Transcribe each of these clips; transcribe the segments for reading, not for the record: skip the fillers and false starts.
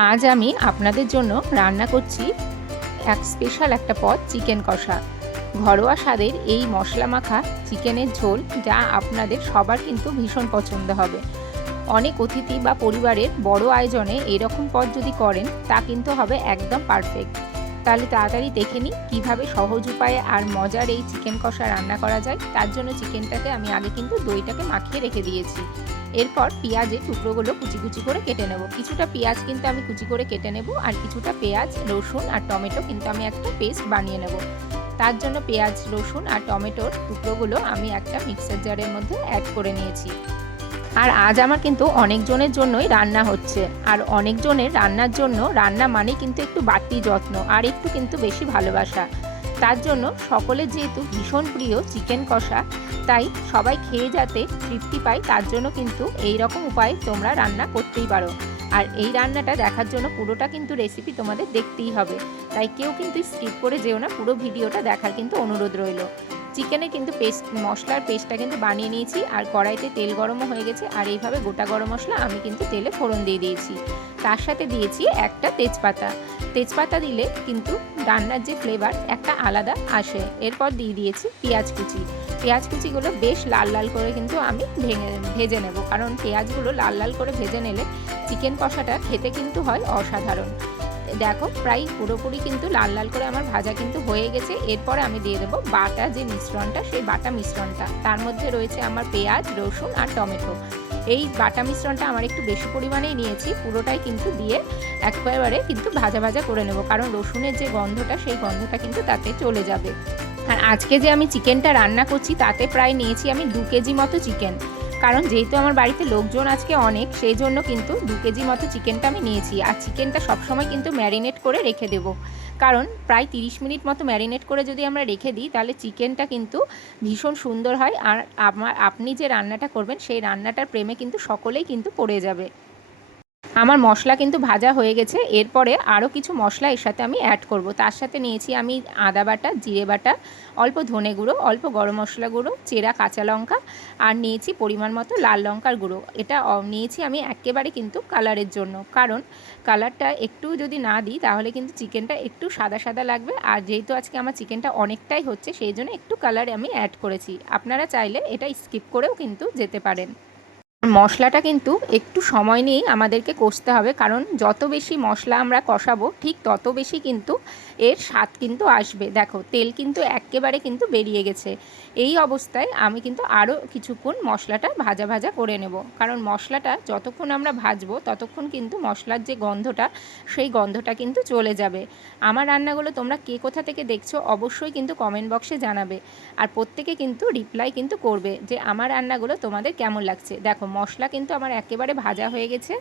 আজ আমি আপনাদের জন্য রান্না করছি এক স্পেশাল একটা পদ, চিকেন কষা। ঘরোয়া স্বাদের এই মশলা মাখা চিকেনের ঝোল, যা আপনাদের সবার কিন্তু ভীষণ পছন্দ হবে। অনেক অতিথি বা পরিবারের বড় আয়োজনে এরকম পদ যদি করেন, তা কিন্তু হবে একদম পারফেক্ট। তাহলে তাড়াতাড়ি দেখে নিই কীভাবে সহজ উপায়ে আর মজার এই চিকেন কষা রান্না করা যায়। তার জন্য চিকেনটাকে আমি আগে কিন্তু দইটাকে মাখিয়ে রেখে দিয়েছি। এরপর পেঁয়াজের টুকরোগুলো কুচি কুচি করে কেটে নেব। কিছুটা পেঁয়াজ কিন্তু আমি কুচি করে কেটে নেব, আর কিছুটা পেঁয়াজ, রসুন আর টমেটো কিন্তু আমি একটা পেস্ট বানিয়ে নেব। তার জন্য পেঁয়াজ, রসুন আর টমেটোর টুকরোগুলো আমি একটা মিক্সার জারের মধ্যে অ্যাড করে নিয়েছি। আর আজ আমার কিন্তু অনেকজনের জন্যই রান্না হচ্ছে, আর অনেকজনের রান্নার জন্য রান্না মানে কিন্তু একটু বাড়তি যত্ন আর একটু কিন্তু বেশি ভালোবাসা। তার জন্য সকলের যেহেতু ভীষণ প্রিয় চিকেন কষা, তাই সবাই খেয়ে যাতে তৃপ্তি পায়, তার জন্য কিন্তু এই রকম উপায়ে তোমরা রান্না করতেই পারো। আর এই রান্নাটা দেখার জন্য পুরোটা কিন্তু রেসিপি তোমাদের দেখতেই হবে, তাই কেউ কিন্তু স্কিপ করে যেও না, পুরো ভিডিওটা দেখার কিন্তু অনুরোধ রইল। চিকেনে কিন্তু মশলার পেস্টটা কিন্তু বানিয়ে নিয়েছি, আর কড়াইতে তেল গরমও হয়ে গেছে, আর এইভাবে গোটা গরম মশলা আমি কিন্তু তেলে ফোড়ন দিয়ে দিয়েছি। তার সাথে দিয়েছি একটা তেজপাতা। তেজপাতা দিলে কিন্তু রান্নার যে ফ্লেভার একটা আলাদা আসে। এরপর দিয়ে দিয়েছি পেঁয়াজ কুচি। পেঁয়াজ কুচিগুলো বেশ লাল লাল করে কিন্তু আমি ভেজে নেব, কারণ পেঁয়াজগুলো লাল লাল করে ভেজে নিলে চিকেন কষাটা খেতে কিন্তু হয় অসাধারণ। দেখো প্রায় পুরোপুরি কিন্তু লাল লাল করে আমার ভাজা কিন্তু হয়ে গেছে। এরপরে আমি দিয়ে দেবো বাটা যে মিশ্রণটা, সেই বাটা মিশ্রণটা। তার মধ্যে রয়েছে আমার পেঁয়াজ, রসুন আর টমেটো। এই বাটা মিশ্রণটা আমার একটু বেশি পরিমাণেই নিয়েছি, পুরোটাই কিন্তু দিয়ে একবারে কিন্তু ভাজা ভাজা করে নেব, কারণ রসুনের যে গন্ধটা, সেই গন্ধটা কিন্তু তাতে চলে যাবে। আর আজকে যে আমি চিকেনটা রান্না করছি, তাতে প্রায় নিয়েছি আমি 2 কেজি মতো চিকেন, কারণ যেহেতু আমার বাড়িতে লোকজন আজকে অনেক, সেই জন্য কিন্তু 2 কেজি মতো চিকেনটা আমি নিয়েছি। আর চিকেনটা সবসময় কিন্তু ম্যারিনেট করে রেখে দেবো, কারণ প্রায় 30 মিনিট মতো ম্যারিনেট করে যদি আমরা রেখে দিই, তাহলে চিকেনটা কিন্তু ভীষণ সুন্দর হয়। আর আপনি যে রান্নাটা করবেন, সেই রান্নাটার প্রেমে কিন্তু সকলেই কিন্তু পড়ে যাবে। আমার মশলা কিন্তু ভাজা হয়ে গেছে। এরপরে আরও কিছু মশলা এর সাথে আমি অ্যাড করব। তার সাথে নিয়েছি আমি আদা বাটা, জিরে বাটা, অল্প ধনে গুঁড়ো, অল্প গরম মশলা গুঁড়ো, চেরা কাঁচা লঙ্কা, আর নিয়েছি পরিমাণ মতো লাল লঙ্কার গুঁড়ো। এটা নিয়েছি আমি একেবারে কিন্তু কালারের জন্য, কারণ কালারটা একটু যদি না দিই, তাহলে কিন্তু চিকেনটা একটু সাদা সাদা লাগবে। আর যেহেতু আজকে আমার চিকেনটা অনেকটাই হচ্ছে, সেই জন্য একটু কালার আমি অ্যাড করেছি। আপনারা চাইলে এটা স্কিপ করেও কিন্তু যেতে পারেন। মশলাটা কিন্তু একটু সময় নিয়েই আমাদেরকে কষতে হবে, কারণ যত বেশি মশলা আমরা কষাবো, ঠিক তত বেশি কিন্তু এর স্বাদ কিন্তু আসবে। দেখো তেল কিন্তু একেবারে কিন্তু বেরিয়ে গেছে। এই অবস্থায় আমি কিন্তু আরও কিছুক্ষণ মশলাটা ভাজা ভাজা করে নেব, কারণ মশলাটা যতক্ষণ আমরা ভাজবো, ততক্ষণ কিন্তু মশলার যে গন্ধটা, সেই গন্ধটা কিন্তু চলে যাবে। আমার রান্নাগুলো তোমরা কে কোথা থেকে দেখছো, অবশ্যই কিন্তু কমেন্ট বক্সে জানাবে, আর প্রত্যেকে কিন্তু রিপ্লাই কিন্তু করবে যে আমার রান্নাগুলো তোমাদের কেমন লাগছে। দেখো মশলা কিন্তু আমার একেবারে ভাজা হয়ে গেছে।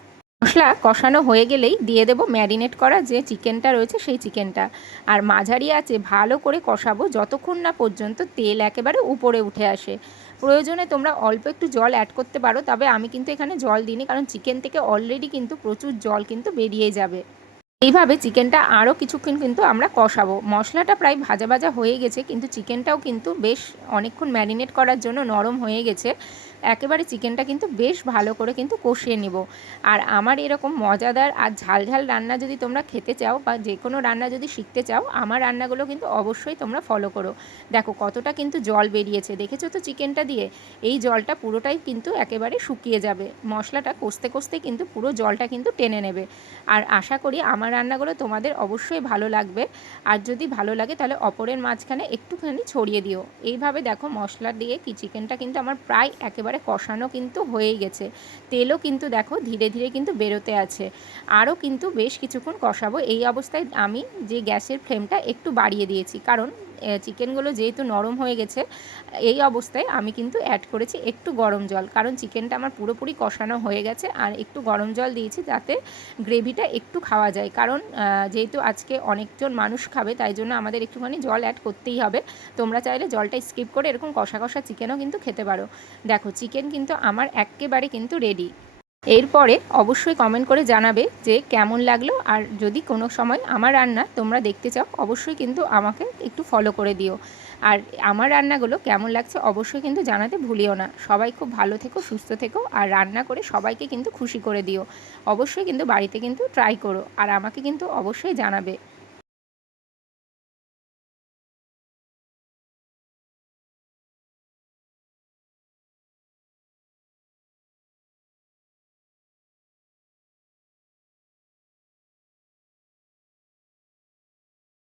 মশলা কষানো হয়ে গেলেই দিয়ে দেবো ম্যারিনেট করা যে চিকেনটা রয়েছে, সেই চিকেনটা। আর মাঝারি আঁচে ভালো করে কষাবো যতক্ষণ না পর্যন্ত তেল একেবারে উপরে উঠে আসে। প্রয়োজনে তোমরা অল্প একটু জল অ্যাড করতে পারো, তবে আমি কিন্তু এখানে জল দিইনি, কারণ চিকেন থেকে অলরেডি কিন্তু প্রচুর জল কিন্তু বেরিয়ে যাবে। এইভাবে চিকেনটা আরও কিছুক্ষণ কিন্তু আমরা কষাবো। মশলাটা প্রায় ভাজা ভাজা হয়ে গেছে, কিন্তু চিকেনটাও কিন্তু বেশ অনেকক্ষণ ম্যারিনেট করার জন্য নরম হয়ে গেছে। একেবারে চিকেনটা কিন্তু বেশ ভালো করে কিন্তু কষিয়ে নেব। আর আমার এরকম মজাদার আর ঝাল ঝাল রান্না যদি তোমরা খেতে চাও, বা যে কোনো রান্না যদি শিখতে চাও, আমার রান্নাগুলো কিন্তু অবশ্যই তোমরা ফলো করো। দেখো কতটা কিন্তু জল বেরিয়েছে, দেখেছো তো চিকেনটা দিয়ে? এই জলটা পুরোটাই কিন্তু একেবারে শুকিয়ে যাবে। মশলাটা কষতে কষতে কিন্তু পুরো জলটা কিন্তু টেনে নেবে। আর আশা করি আমার রান্নাগুলো তোমাদের অবশ্যই ভালো লাগবে। আর যদি ভালো লাগে, তাহলে অপরের মাঝখানে একটুখানি ছড়িয়ে দিও। এইভাবে দেখো মশলা দিয়ে কি চিকেনটা কিন্তু আমার প্রায় একেবারে কষানো কিন্তু হয়েই গেছে। তেলও কিন্তু দেখো ধীরে ধীরে কিন্তু বেরোতে আছে। আরও কিন্তু বেশ কিছুক্ষণ কষাবো। এই অবস্থায় আমি যে গ্যাসের ফ্লেমটা একটু বাড়িয়ে দিয়েছি, কারণ চিকেনগুলো যেহেতু নরম হয়ে গেছে, এই অবস্থায় আমি কিন্তু অ্যাড করেছি একটু গরম জল, কারণ চিকেনটা আমার পুরোপুরি কষানো হয়ে গেছে। আর একটু গরম জল দিয়েছি যাতে গ্রেভিটা একটু খাওয়া যায়, কারণ যেহেতু আজকে অনেকজন মানুষ খাবে, তাই জন্য আমাদের একটুখানি জল অ্যাড করতেই হবে। তোমরা চাইলে জলটা স্কিপ করে এরকম কষা কষা চিকেনও কিন্তু খেতে পারো। দেখো চিকেন কিন্তু আমার একেবারে কিন্তু রেডি। এরপরে অবশ্যই কমেন্ট করে জানাবে যে কেমন লাগলো, আর যদি কোনো সময় আমার রান্না তোমরা দেখতে চাও, অবশ্যই কিন্তু আমাকে একটু ফলো করে দিও। আর আমার রান্নাগুলো কেমন লাগছে অবশ্যই কিন্তু জানাতে ভুলিও না। সবাই খুব ভালো থেকো, সুস্থ থেকো, আর রান্না করে সবাইকে কিন্তু খুশি করে দিও। অবশ্যই কিন্তু বাড়িতে কিন্তু ট্রাই করো, আর আমাকে কিন্তু অবশ্যই জানাবে।